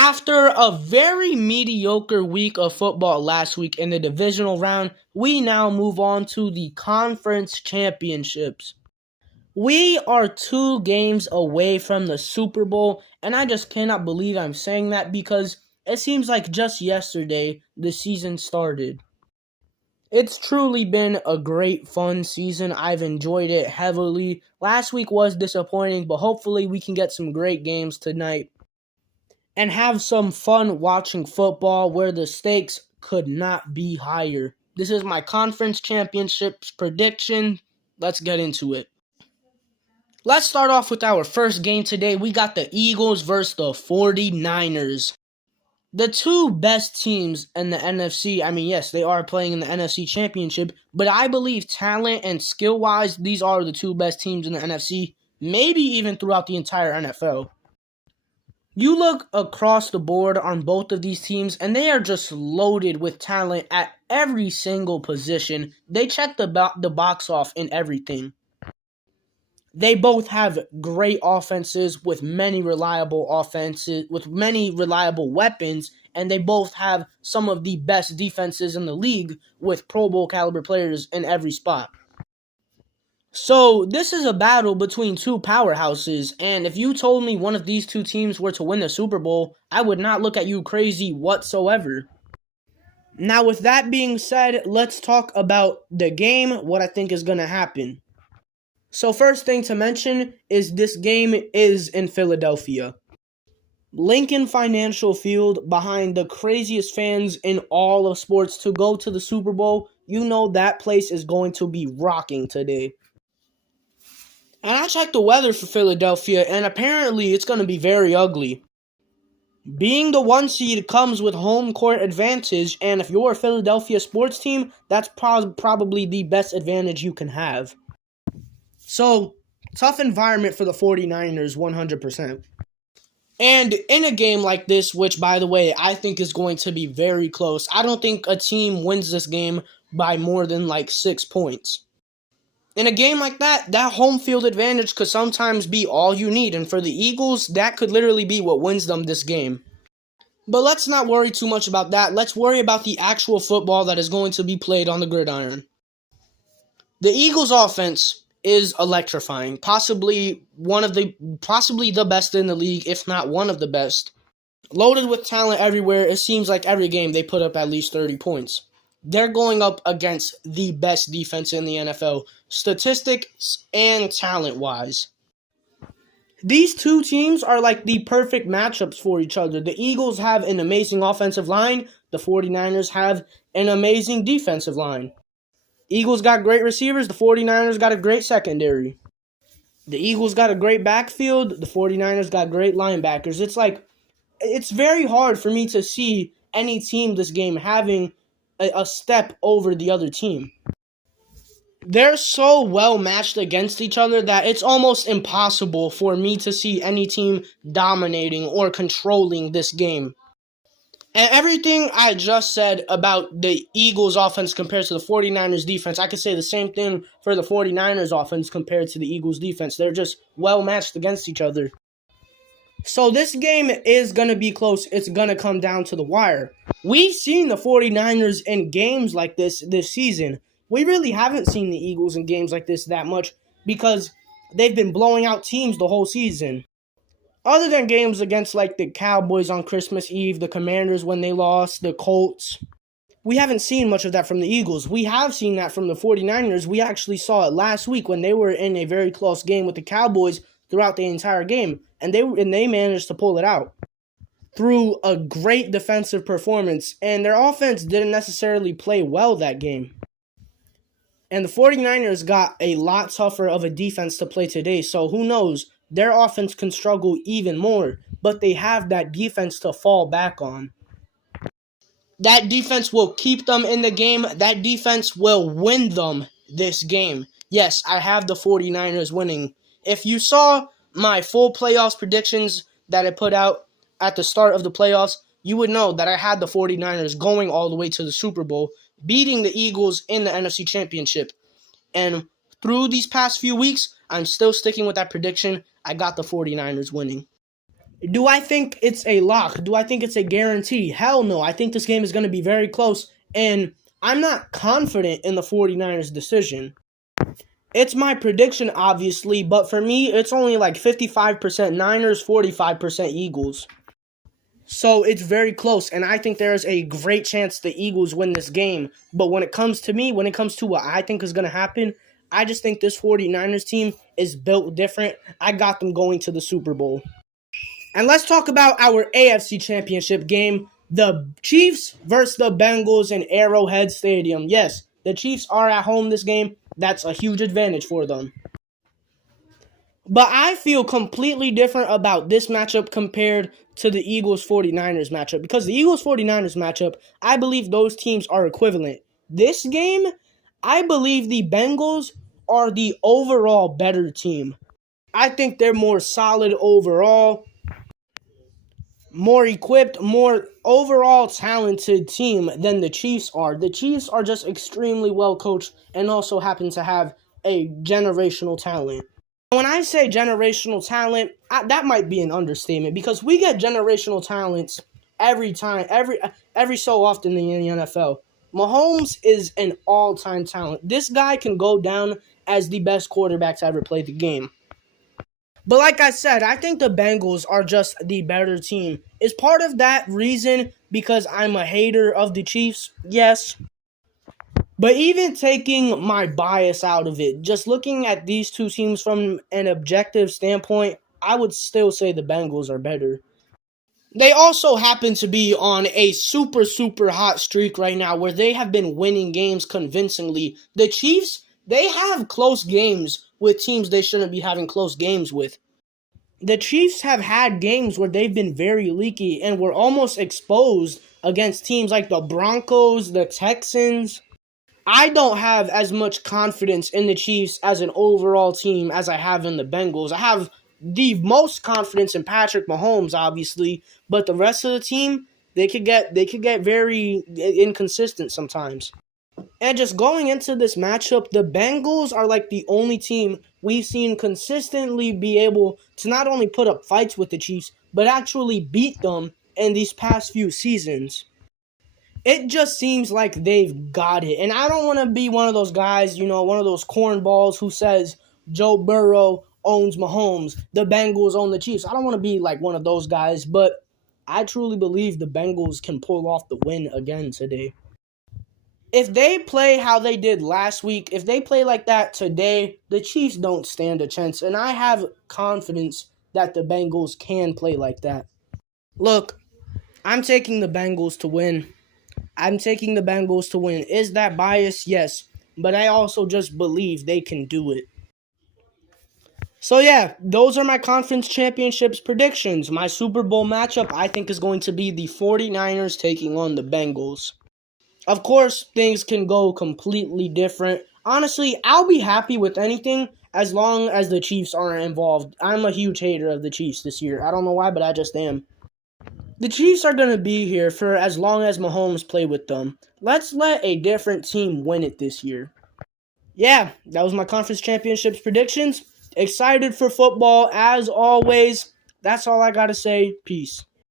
After a very mediocre week of football last week in the divisional round, we now move on to the conference championships. We are 2 games away from the Super Bowl, and I just cannot believe I'm saying that because it seems like just yesterday the season started. It's truly been a great, fun season. I've enjoyed it heavily. Last week was disappointing, but hopefully we can get some great games tonight and have some fun watching football where the stakes could not be higher. This is my conference championships prediction. Let's get into it. Let's start off with our first game today. We got the Eagles versus the 49ers. The two best teams in the NFC, yes, they are playing in the NFC Championship, but I believe talent and skill-wise, these are the two best teams in the NFC, maybe even throughout the entire NFL. You look across the board on both of these teams, and they are just loaded with talent at every single position. They check the box off in everything. They both have great offenses with many reliable weapons, and they both have some of the best defenses in the league with Pro Bowl caliber players in every spot. So this is a battle between two powerhouses, and if you told me one of these two teams were to win the Super Bowl, I would not look at you crazy whatsoever. Now with that being said, let's talk about the game, what I think is going to happen. So first thing to mention is this game is in Philadelphia. Lincoln Financial Field, behind the craziest fans in all of sports to go to the Super Bowl. You know that place is going to be rocking today. And I checked the weather for Philadelphia, and apparently it's going to be very ugly. Being the 1 seed comes with home court advantage, and if you're a Philadelphia sports team, that's probably the best advantage you can have. So, tough environment for the 49ers, 100%. And in a game like this, which, by the way, I think is going to be very close, I don't think a team wins this game by more than 6 points. In a game like that home field advantage could sometimes be all you need, and for the Eagles, that could literally be what wins them this game. But let's not worry too much about that. Let's worry about the actual football that is going to be played on the gridiron. The Eagles' offense is electrifying, possibly the best in the league, if not one of the best. Loaded with talent everywhere, it seems like every game they put up at least 30 points. They're going up against the best defense in the NFL, statistics and talent-wise. These two teams are like the perfect matchups for each other. The Eagles have an amazing offensive line. The 49ers have an amazing defensive line. Eagles got great receivers. The 49ers got a great secondary. The Eagles got a great backfield. The 49ers got great linebackers. It's very hard for me to see any team this game having a step over the other team. They're so well matched against each other that it's almost impossible for me to see any team dominating or controlling this game. And everything I just said about the Eagles offense compared to the 49ers defense, I could say the same thing for the 49ers offense compared to the Eagles defense. They're just well matched against each other. So this game is going to be close. It's going to come down to the wire. We've seen the 49ers in games like this season. We really haven't seen the Eagles in games like this that much because they've been blowing out teams the whole season. Other than games against the Cowboys on Christmas Eve, the Commanders when they lost, the Colts, we haven't seen much of that from the Eagles. We have seen that from the 49ers. We actually saw it last week when they were in a very close game with the Cowboys throughout the entire game, and they managed to pull it out through a great defensive performance, and their offense didn't necessarily play well that game. And the 49ers got a lot tougher of a defense to play today, so who knows? Their offense can struggle even more, but they have that defense to fall back on. That defense will keep them in the game. That defense will win them this game. Yes, I have the 49ers winning. If you saw my full playoffs predictions that I put out at the start of the playoffs, you would know that I had the 49ers going all the way to the Super Bowl, beating the Eagles in the NFC Championship. And through these past few weeks, I'm still sticking with that prediction. I got the 49ers winning. Do I think it's a lock? Do I think it's a guarantee? Hell no. I think this game is going to be very close, and I'm not confident in the 49ers' decision. It's my prediction, obviously, but for me, it's only like 55% Niners, 45% Eagles. So it's very close, and I think there's a great chance the Eagles win this game. But when it comes to me, when it comes to what I think is going to happen, I just think this 49ers team is built different. I got them going to the Super Bowl. And let's talk about our AFC Championship game. The Chiefs versus the Bengals in Arrowhead Stadium. Yes, the Chiefs are at home this game. That's a huge advantage for them. But I feel completely different about this matchup compared to the Eagles 49ers matchup. Because the Eagles 49ers matchup, I believe those teams are equivalent. This game, I believe the Bengals are the overall better team. I think they're more solid overall, more equipped, more overall talented team than the Chiefs are. The Chiefs are just extremely well coached and also happen to have a generational talent. When I say generational talent, that might be an understatement because we get generational talents every time, every so often in the NFL. Mahomes is an all-time talent. This guy can go down as the best quarterback to ever play the game. But like I said, I think the Bengals are just the better team. Is part of that reason because I'm a hater of the Chiefs? Yes. But even taking my bias out of it, just looking at these two teams from an objective standpoint, I would still say the Bengals are better. They also happen to be on a super, super hot streak right now where they have been winning games convincingly. The Chiefs, they have close games with teams they shouldn't be having close games with. The Chiefs have had games where they've been very leaky and were almost exposed against teams like the Broncos, the Texans. I don't have as much confidence in the Chiefs as an overall team as I have in the Bengals. I have the most confidence in Patrick Mahomes, obviously, but the rest of the team, they could get very inconsistent sometimes. And just going into this matchup, the Bengals are like the only team we've seen consistently be able to not only put up fights with the Chiefs, but actually beat them in these past few seasons. It just seems like they've got it. And I don't want to be one of those guys, one of those cornballs who says Joe Burrow owns Mahomes, the Bengals own the Chiefs. I don't want to be like one of those guys, but I truly believe the Bengals can pull off the win again today. If they play how they did last week, if they play like that today, the Chiefs don't stand a chance. And I have confidence that the Bengals can play like that. Look, I'm taking the Bengals to win. Is that bias? Yes. But I also just believe they can do it. So yeah, those are my conference championships predictions. My Super Bowl matchup, I think, is going to be the 49ers taking on the Bengals. Of course, things can go completely different. Honestly, I'll be happy with anything as long as the Chiefs aren't involved. I'm a huge hater of the Chiefs this year. I don't know why, but I just am. The Chiefs are going to be here for as long as Mahomes play with them. Let's let a different team win it this year. Yeah, that was my conference championships predictions. Excited for football as always. That's all I got to say. Peace.